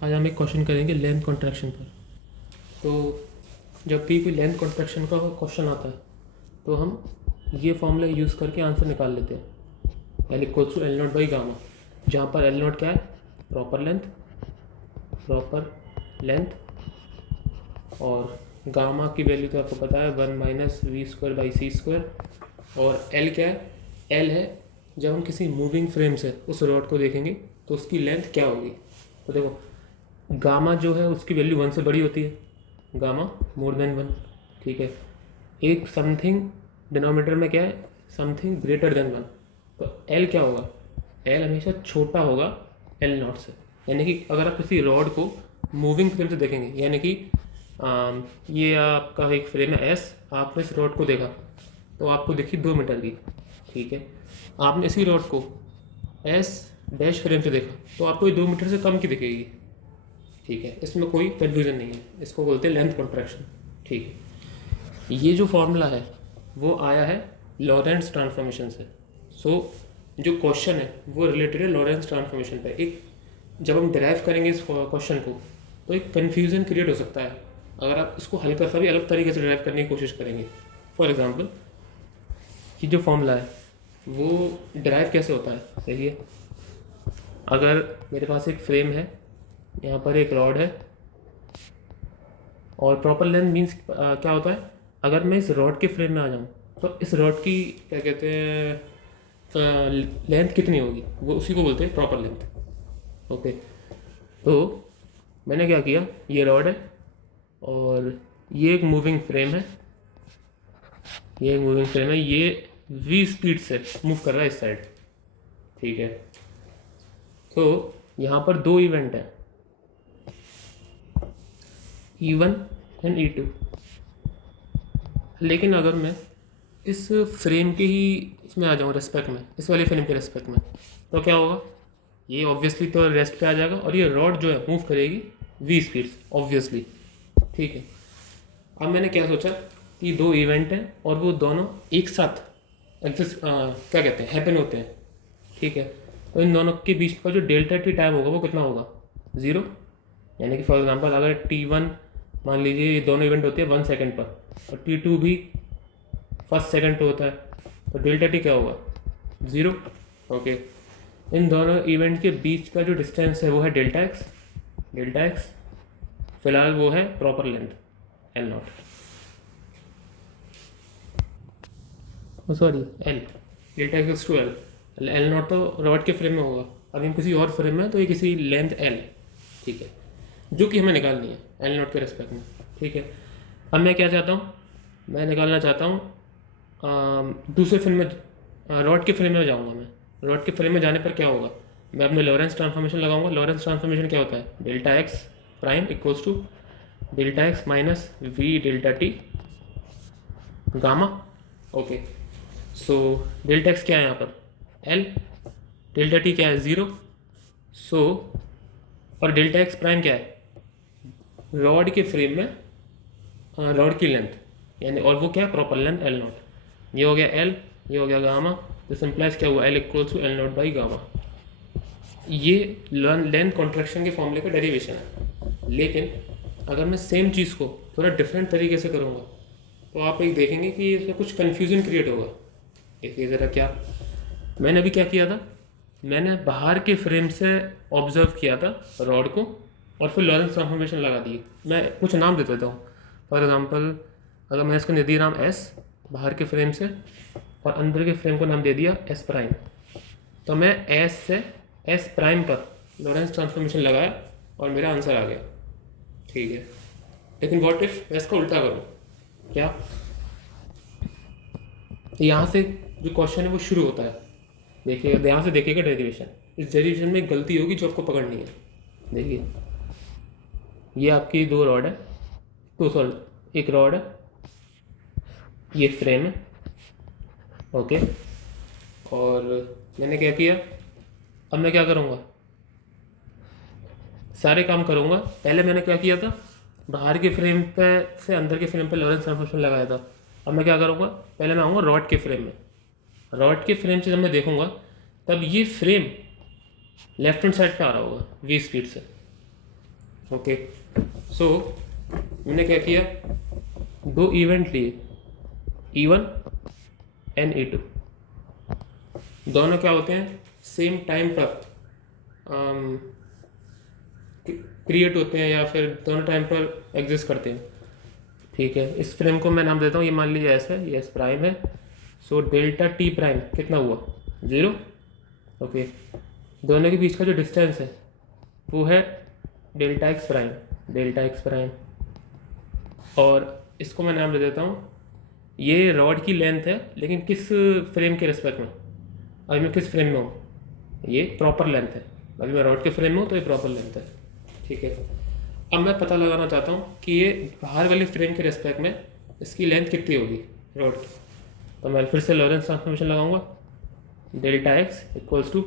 आज हम एक क्वेश्चन करेंगे लेंथ कॉन्ट्रैक्शन पर। तो जब भी कोई लेंथ कॉन्ट्रैक्शन का क्वेश्चन आता है तो हम ये फॉर्मूला यूज़ करके आंसर निकाल लेते हैं। L equals to L not by gamma, जहाँ पर एल नॉट क्या है, प्रॉपर लेंथ, और गामा की वैल्यू तो आपको पता है 1 minus v square by c square. और एल क्या है, एल है जब हम किसी मूविंग फ्रेम से उस रॉड को देखेंगे तो उसकी लेंथ क्या होगी। तो देखो, गामा जो है उसकी वैल्यू 1 से बड़ी होती है, गामा मोर देन 1, ठीक है। एक समथिंग डिनोमिनेटर में क्या है, समथिंग ग्रेटर देन 1, तो एल क्या होगा, एल हमेशा छोटा होगा एल नॉट से। यानी कि अगर आप किसी रॉड को मूविंग फ्रेम से देखेंगे, यानी कि ये आपका एक फ्रेम है एस, आपने इस रॉड को देखा तो आपको दिखी 2 मीटर की, ठीक है। आपने इसी रॉड को एस डैश फ्रेम से देखा तो आपको ये 2 मीटर से कम की दिखेगी, ठीक है। इसमें कोई कन्फ्यूज़न नहीं है, इसको बोलते हैं लेंथ कॉन्ट्रैक्शन, ठीक है। ये जो फॉर्मूला है वो आया है लॉरेंट्ज़ ट्रांसफॉर्मेशन से। जो क्वेश्चन है वो रिलेटेड है लॉरेंट्ज़ ट्रांसफॉर्मेशन पे। एक जब हम डिराइव करेंगे इस क्वेश्चन को तो एक कन्फ्यूज़न क्रिएट हो सकता है अगर आप इसको हल्का सा भी अलग तरीके से डिराइव करने की कोशिश करेंगे। फॉर एग्जाम्पल, ये जो फॉर्मूला है वो डिराइव कैसे होता है, देखिए। अगर मेरे पास एक फ्रेम है, यहाँ पर एक रॉड है, और प्रॉपर लेंथ मीन्स क्या होता है, अगर मैं इस रॉड के फ्रेम में आ जाऊँ तो इस रॉड की क्या कहते हैं लेंथ कितनी होगी, वो उसी को बोलते हैं प्रॉपर लेंथ, ओके। तो मैंने क्या किया, ये रॉड है और ये एक मूविंग फ्रेम है, ये v स्पीड से मूव कर रहा है इस साइड, ठीक है। तो यहाँ पर 2 इवेंट है, E1 एंड E2। लेकिन अगर मैं इस फ्रेम के ही इसमें आ जाऊँ रेस्पेक्ट में, इस वाले फ्रेम के रेस्पेक्ट में, तो क्या होगा, ये ऑब्वियसली तो रेस्ट पे आ जाएगा और ये रॉड जो है मूव करेगी v स्पीड से, ऑब्वियसली, ठीक है। अब मैंने क्या सोचा कि 2 इवेंट हैं और वो दोनों एक साथ क्या कहते हैं, हैपन होते हैं, ठीक है। तो इन दोनों के बीच का जो डेल्टा टी टाइम होगा वो कितना होगा, 0। यानी कि फॉर एग्जांपल अगर T1 मान लीजिए ये दोनों इवेंट होते हैं 1 सेकंड पर, और T2 भी 1 सेकंड पर होता है, तो डेल्टा टी क्या होगा, 0, ओके। इन दोनों इवेंट के बीच का जो डिस्टेंस है वो है डेल्टा एक्स, फिलहाल वो है proper length L not, sorry L, delta x to L not तो रॉड के फ्रेम में होगा, अभी हम किसी और फ्रेम में तो ये किसी लेंथ एल है, ठीक है, जो कि हमें निकालनी है एल नॉट के रेस्पेक्ट में, ठीक है। अब मैं क्या चाहता हूँ, मैं निकालना चाहता हूँ दूसरे फ्रेम में, रॉड के फ्रेम में जाऊँगा मैं। रॉड के फ्रेम में जाने पर क्या होगा, मैं अपने लॉरेंस ट्रांसफॉर्मेशन लगाऊंगा। लॉरेंस ट्रांसफॉर्मेशन क्या होता है, delta x prime equals to delta x minus v delta t gamma, okay. So delta x क्या है यहाँ पर, एल, डेल्टा टी क्या है, 0। सो और डेल्टा एक्स प्राइम क्या है, रॉड के फ्रेम में रॉड की लेंथ, यानी और वो क्या है, प्रॉपर लेंथ एल नॉट। ये हो गया एल, ये हो गया गामा, तो सिंप्लाइज क्या हुआ, L equals to L not by gamma. ये लेंथ कॉन्ट्रैक्शन के फॉर्मूले का डेरिवेशन है। लेकिन अगर मैं सेम चीज़ को थोड़ा डिफरेंट तरीके से करूँगा तो आप एक देखेंगे कि इसमें कुछ कन्फ्यूजन क्रिएट होगा। देखिए ज़रा, क्या मैंने अभी क्या किया था, मैंने बाहर के फ्रेम से ऑब्जर्व किया था रॉड को और फिर लॉरेंस ट्रांसफॉर्मेशन लगा दी। मैं कुछ नाम दे देता हूँ। फॉर एग्जांपल, अगर मैं इसको दे दिया नाम एस बाहर के फ्रेम से और अंदर के फ्रेम को नाम दे दिया एस प्राइम, तो मैं एस से एस प्राइम पर लॉरेंस ट्रांसफॉर्मेशन लगाया और मेरा आंसर आ गया, ठीक है। लेकिन व्हाट इफ मैं इसका उल्टा करूँ, क्या, यहाँ से जो क्वेश्चन है वो शुरू होता है, देखिए ध्यान से देखिएगा डेरिवेशन। इस डेरिवेशन में एक गलती होगी जो आपको पकड़नी है। देखिए, ये आपकी 2 रॉड है, तो सॉरी एक रॉड है, ये फ्रेम है, ओके। और मैंने क्या किया, अब मैं क्या करूँगा, सारे काम करूँगा। पहले मैंने क्या किया था, बाहर के फ्रेम पे से अंदर के फ्रेम पे लॉरेंस ट्रांसफॉर्मेशन लगाया था। अब मैं क्या करूँगा, पहले मैं आऊँगा रॉड के फ्रेम में। रॉड के फ्रेम से जब मैं देखूँगा तब ये फ्रेम लेफ्ट हैंड साइड पे आ रहा होगा वी स्पीड से, ओके, सो मैंने क्या किया, दो इवेंट लिए, E1 एंड E2, दोनों क्या होते हैं, सेम टाइम पर क्रिएट होते हैं या फिर दोनों टाइम पर एग्जिस्ट करते हैं। ठीक है, इस फ्रेम को मैं नाम देता हूँ, ये मान लीजिए एस है, ये एस प्राइम है। सो डेल्टा टी प्राइम कितना हुआ, 0। ओके, दोनों के बीच का जो डिस्टेंस है वो है delta x prime, delta x prime. और इसको मैं नाम दे देता हूँ, ये रॉड की लेंथ है, लेकिन किस फ्रेम के रिस्पेक्ट में, अभी मैं किस फ्रेम में हूँ, ये प्रॉपर लेंथ है, अभी मैं रॉड के फ्रेम में हूँ तो ये प्रॉपर लेंथ है। ठीक है, अब मैं पता लगाना चाहता हूँ कि ये बाहर वाले फ्रेम के रिस्पेक्ट में इसकी लेंथ कितनी होगी रॉड की। तो मैं फिर से लॉरेंस ट्रांसफॉर्मेशन लगाऊंगा, delta x equals to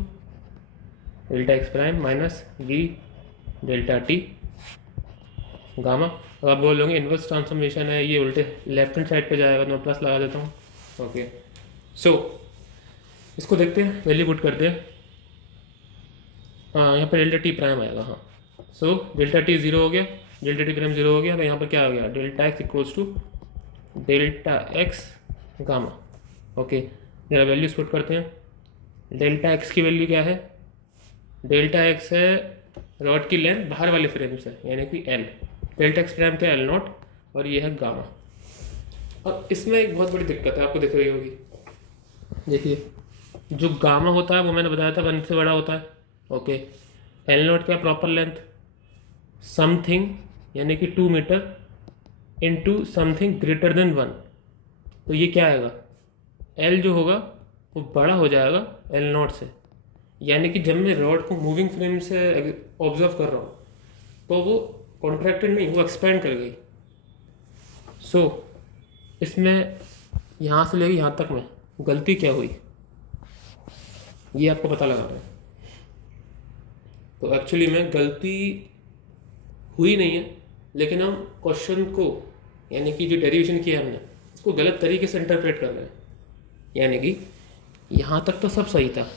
delta x prime minus v delta t gamma. अब आप बोलोगे इन्वर्स ट्रांसफॉर्मेशन है, ये उल्टे लेफ्ट हैंड साइड पे जाएगा, तो मैं प्लस लगा देता हूँ। ओके, सो इसको देखते हैं, वैल्यू पुट करते हैं। हाँ, यहाँ पर डेल्टा टी प्राइम आएगा। हाँ, सो डेल्टा टी 0 हो गया, डेल्टा टी प्राइम 0 हो गया, तो यहाँ पर क्या आ गया, delta x equals to delta x gamma. Okay, जरा वैल्यूज पुट करते हैं। डेल्टा एक्स की वैल्यू क्या है, डेल्टा एक्स है रॉड की लेंथ बाहर वाले फ्रेम से, यानी कि एल, डेल्टा एक्स प्राइम क्या एल नॉट, और ये है गामा। अब इसमें एक बहुत बड़ी दिक्कत है, आपको दिख रही होगी, देखिए जो गामा होता है वो मैंने बताया था 1 से बड़ा होता है। ओके, एल नॉट क्या प्रॉपर लेंथ, समथिंग यानी कि 2 metre into something greater than 1, तो ये क्या आएगा, एल जो होगा वो बड़ा हो जाएगा एल नॉट से, यानी कि जब मैं रॉड को मूविंग फ्रेम से ऑब्जर्व कर रहा हूँ तो वो कॉन्ट्रैक्टेड नहीं, वो एक्सपेंड कर गई। सो इसमें यहाँ से लेके यहाँ तक में गलती क्या हुई, ये आपको पता लगाना है। तो एक्चुअली में गलती हुई नहीं है, लेकिन हम क्वेश्चन को यानी कि जो डेरिवेशन किया हमने उसको गलत तरीके से इंटरप्रेट कर रहे हैं। यानी कि यहाँ तक तो सब सही था,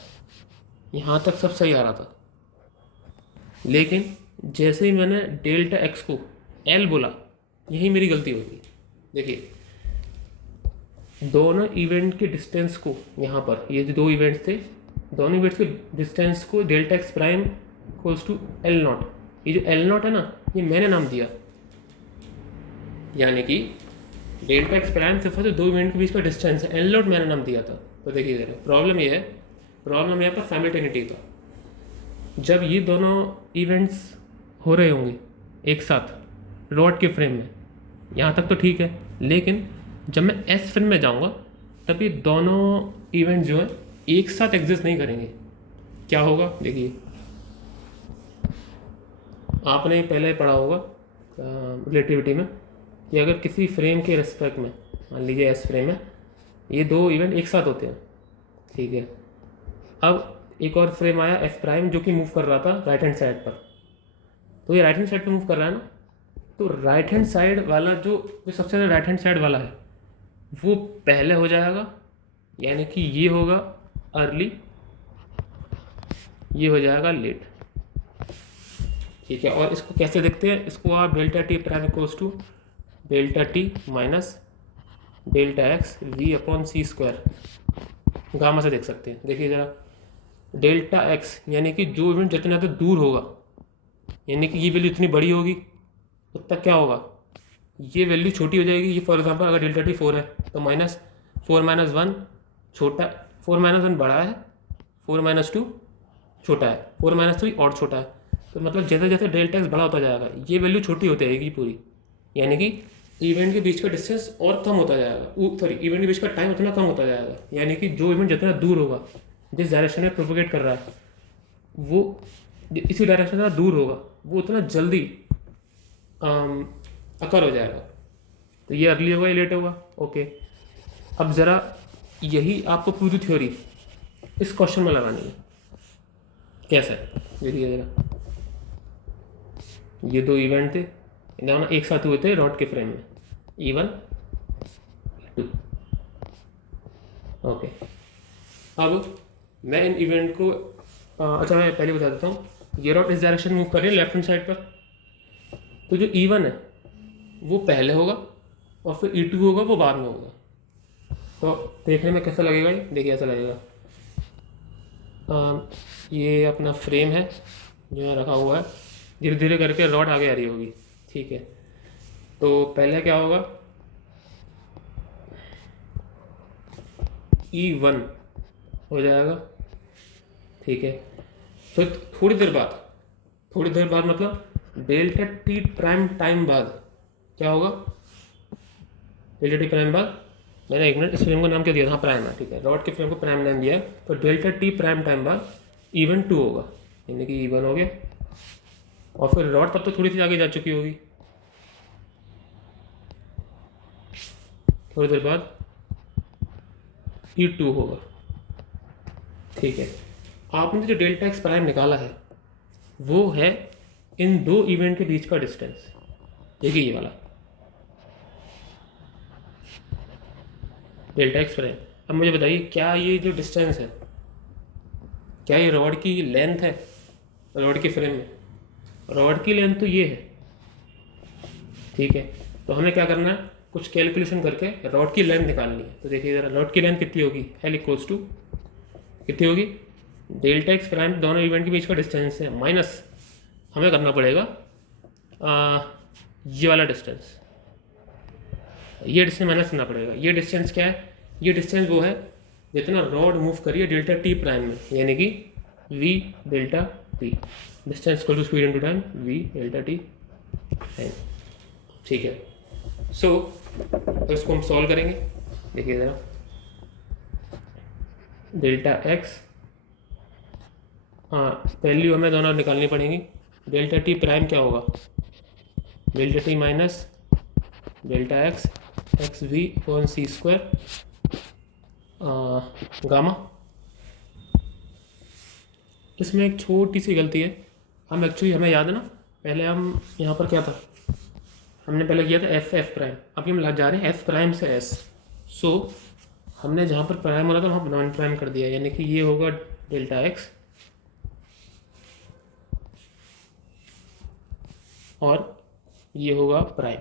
यहाँ तक सब सही आ रहा था, लेकिन जैसे ही मैंने डेल्टा एक्स को एल बोला, यही मेरी गलती होगी। देखिए दोनों इवेंट के डिस्टेंस को, यहाँ पर ये जो दो इवेंट्स थे, दोनों इवेंट्स के डिस्टेंस को delta x prime equals to L not, ये जो एल नॉट है ना, ये मैंने नाम दिया, यानी कि डेल्टा एक्स प्राइम सिर्फ तो दो इवेंट के बीच का डिस्टेंस है, एल नॉट मैंने नाम दिया था। तो देखिए जरा प्रॉब्लम ये है, प्रॉब्लम यहाँ पर साइमल्टेनिटी का, जब ये दोनों इवेंट्स हो रहे होंगे एक साथ रॉड के फ्रेम में, यहाँ तक तो ठीक है, लेकिन जब मैं एस फ्रेम में जाऊँगा तब ये दोनों इवेंट जो है एक साथ एग्जिस्ट नहीं करेंगे। क्या होगा, देखिए आपने पहले पढ़ा होगा रिलेटिविटी में कि अगर किसी फ्रेम के रिस्पेक्ट में, मान लीजिए एस फ्रेम है, ये दो इवेंट एक साथ होते हैं, ठीक है। अब एक और फ्रेम आया एफ प्राइम जो कि मूव कर रहा था राइट हैंड साइड पर, तो ये राइट हैंड साइड पे मूव कर रहा है ना, तो राइट हैंड साइड वाला जो सबसे ज़्यादा राइट हैंड साइड वाला है वो पहले हो जाएगा, यानी कि ये होगा अर्ली, ये हो जाएगा लेट, ठीक है। और इसको कैसे देखते हैं, इसको आप delta t prime equals to delta t minus delta x v upon c square gamma से देख सकते हैं। देखिए ज़रा, डेल्टा एक्स यानी कि जो इवेंट जितना ज़्यादा दूर होगा, यानी कि ये वैल्यू इतनी बड़ी होगी, उतना क्या होगा, ये वैल्यू छोटी हो जाएगी। ये फॉर एग्जांपल अगर डेल्टा टी 4 है तो माइनस 4 माइनस 1 छोटा, 4 माइनस 1 बड़ा है, 4 माइनस 2 छोटा है, 4 माइनस 3 और छोटा है। तो मतलब जैसे जैसे डेल्टा एक्स बड़ा होता जाएगा ये वैल्यू छोटी होती जाएगी पूरी, यानी कि इवेंट के बीच का डिस्टेंस और कम होता जाएगा, सॉरी इवेंट के बीच का टाइम उतना कम होता जाएगा, यानी कि जो इवेंट जितना दूर होगा, जिस डायरेक्शन में प्रोपोगेट कर रहा है वो इसी डायरेक्शन में दूर होगा, वो उतना जल्दी अकर हो जाएगा। तो ये अर्ली होगा, ये लेट होगा। ओके, अब ज़रा यही आपको पूरी थ्योरी इस क्वेश्चन में लगानी है। कैसे, देखिए ज़रा, ये दो इवेंट थे, दोनों एक साथ हुए थे रॉड के फ्रेम में, E1 E2। ओके, अब मैं इन इवेंट को अच्छा मैं पहले बता देता हूँ, ये रॉड इस डायरेक्शन मूव कर रही है लेफ्ट हैंड साइड पर, तो जो E1 है वो पहले होगा और फिर E2 होगा वो बाद में होगा। तो देखने में कैसा लगेगा ये, देखिए ऐसा लगेगा। ये अपना फ्रेम है जो यहाँ रखा हुआ है, धीरे धीरे करके रॉड आगे आ रही होगी, ठीक है। तो पहले क्या होगा, E1 हो जाएगा, ठीक है। फिर थोड़ी देर बाद मतलब डेल्टा टी प्राइम टाइम बाद क्या होगा, डेल्टा टी प्राइम बाद, मैंने 1 मिनट इस फ्रेम का नाम क्या दिया था, हाँ प्राइम है, ठीक है। रॉड के फ्रेम को प्राइम नाम दिया है, तो डेल्टा टी प्राइम टाइम बाद E1 2 होगा, यानी कि E1 हो गया। और फिर रॉड तब तो थोड़ी सी आगे जा चुकी होगी, थोड़ी देर बाद E2 होगा, ठीक है। आपने जो डेल्टा एक्स प्राइम निकाला है वो है इन दो इवेंट के बीच का डिस्टेंस, देखिए ये वाला डेल्टा एक्स प्राइम। अब मुझे बताइए क्या ये जो डिस्टेंस है, क्या ये रॉड की लेंथ है, रॉड के फ्रेम में रॉड की लेंथ तो ये है, ठीक है। तो हमें क्या करना है, कुछ कैलकुलेशन करके रॉड की लेंथ निकालनी है। तो देखिए ज़रा रॉड की लेंथ कितनी होगी, L इक्वल्स टू कितनी होगी, डेल्टा एक्स प्राइम दोनों इवेंट के बीच का डिस्टेंस है माइनस हमें करना पड़ेगा ये वाला डिस्टेंस, ये डिस्टेंस माइनस करना पड़ेगा। ये डिस्टेंस क्या है, ये डिस्टेंस वो है जितना रॉड मूव करिए डेल्टा टी प्राइम में, यानी कि v delta t, distance equal to speed into time v delta t time, ठीक है। सो तो इसको हम सॉल्व करेंगे, देखिए ज़रा डेल्टा एक्स, हाँ वैल्यू हमें दोनों निकालनी पड़ेंगी। डेल्टा टी प्राइम क्या होगा, delta t minus delta x x v upon c square gamma. इसमें एक छोटी सी गलती है, हमें याद है ना, पहले हम यहाँ पर क्या था, हमने पहले किया था एफ प्राइम, अभी हम जा रहे हैं एफ प्राइम से एस। सो हमने जहाँ पर प्राइम होना था वहाँ नॉन प्राइम कर दिया, यानी कि ये होगा डेल्टा एक्स और ये होगा prime,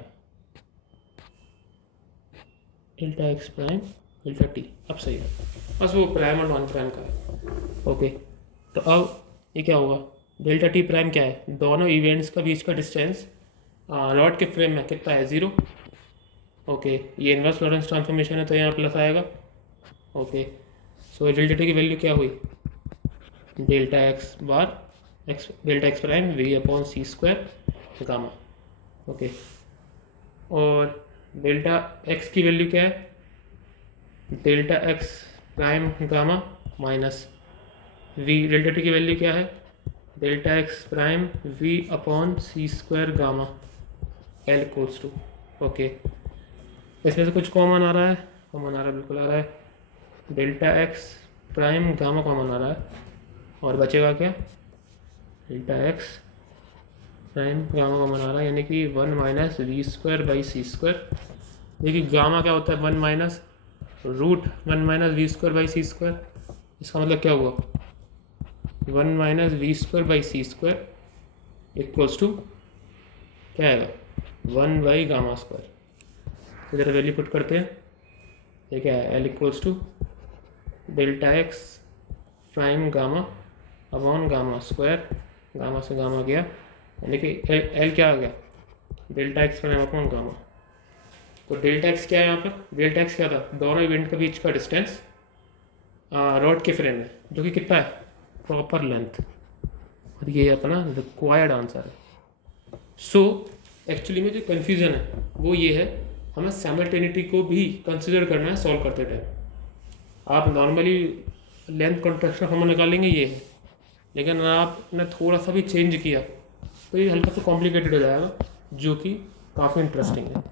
delta x prime delta T. अब सही है, बस वो प्राइम और नॉन प्राइम का है, ओके। तो अब ये क्या होगा, डेल्टा टी प्राइम क्या है, दोनों इवेंट्स का बीच का डिस्टेंस रॉड के फ्रेम में कितना है, 0, ओके। ये इनवर्स लॉरेंस ट्रांसफॉर्मेशन है तो यहाँ प्लस आएगा, ओके। सो डेल्टा टी की वैल्यू क्या हुई, डेल्टा एक्स बार x delta x prime v upon c square gamma, okay. और डेल्टा एक्स की वैल्यू क्या है, delta x prime gamma minus v, delta t की वैल्यू क्या है, delta x prime v upon c square gamma L equals to, okay. इसमें से कुछ कॉमन आ रहा है, बिल्कुल आ रहा है, delta x prime gamma common आ रहा है, और बचेगा क्या, delta x prime gamma common आ रहा है, यानी कि 1 minus v square by c square. देखिए गामा क्या होता है, 1 minus root 1 minus v square by c square, इसका मतलब क्या हुआ, 1 minus v square by c square equals to क्या आएगा, 1 बाई गामा स्क्वायर। इधर वैल्यू पुट करते हैं, ये क्या है, L equals to delta x prime gamma upon gamma square, gamma से गामा गया, यानी कि L क्या आ गया, delta x prime upon gamma. तो डेल्टा एक्स क्या है यहाँ पर, डेल्टा एक्स क्या था, दोनों इवेंट के बीच का डिस्टेंस रॉड के फ्रेम में, जो कि कितना है, प्रॉपर लेंथ, और ये अपना रिक्वायर्ड आंसर है। सो एक्चुअली में जो कन्फ्यूज़न है वो ये है, हमें साइमल्टेनिटी को भी कंसिडर करना है सॉल्व करते टाइम। आप नॉर्मली लेंथ कॉन्ट्रैक्शन फॉर्मूला निकालेंगे ये है, लेकिन आपने थोड़ा सा भी चेंज किया तो ये हल्का सा कॉम्प्लिकेटेड हो जाएगा, जो कि काफ़ी इंटरेस्टिंग है।